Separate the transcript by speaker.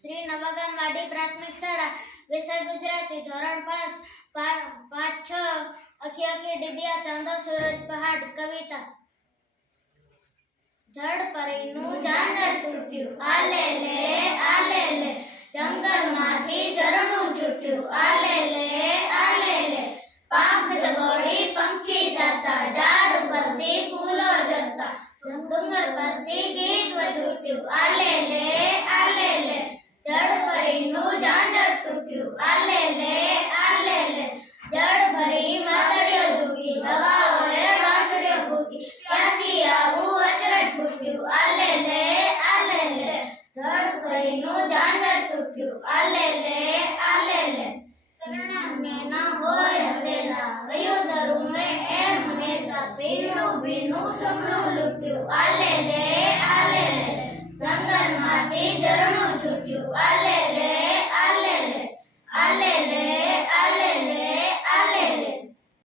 Speaker 1: શ્રી નવાગામ વાડી પ્રાથમિક શાળા વિષય ગુજરાતી ધોરણ પાંચ પા- પાંચ છ અખી અખી ડિબિયા ચાંદો સૂરજ પહાડ કવિતા જડ પરીનું જાનર તૂટ્યું આલે લે આલે લે જંગલમાંથી ઝરણું છૂટ્યું આલે લે આલે લે પાંખ દબોડી પંખી સરતા ઝાડ પરથી ફૂલો ઝરતા ડુંગર પરથી ગીત છૂટ્યું આલે લે ಅಲ್ಲೆಲ್ಲೆ ಅಲ್ಲೆಲ್ಲೆ ಜಡ್ ಬರಿ ಮಾತಾಡಿಯೋದು ಇಲ್ಲವಾವರೆ ಮಾತಾಡಿಯೋ ಬುಕ್ಕಿ ಯಾತಿಯಾವು ಅಚರಟ್ ಬುಟ್ಟು ಅಲ್ಲೆಲ್ಲೆ ಅಲ್ಲೆಲ್ಲೆ ಜಡ್ ಬರಿನು ಜಾಂಗರ್ ತುಟ್ಟು ಅಲ್ಲೆಲ್ಲೆ ಅಲ್ಲೆಲ್ಲೆ तरण में ना हो हसेला वयो दरु में ए हमेशा पीनु बीनु समनु लुट्यो आले ले Hallelujah.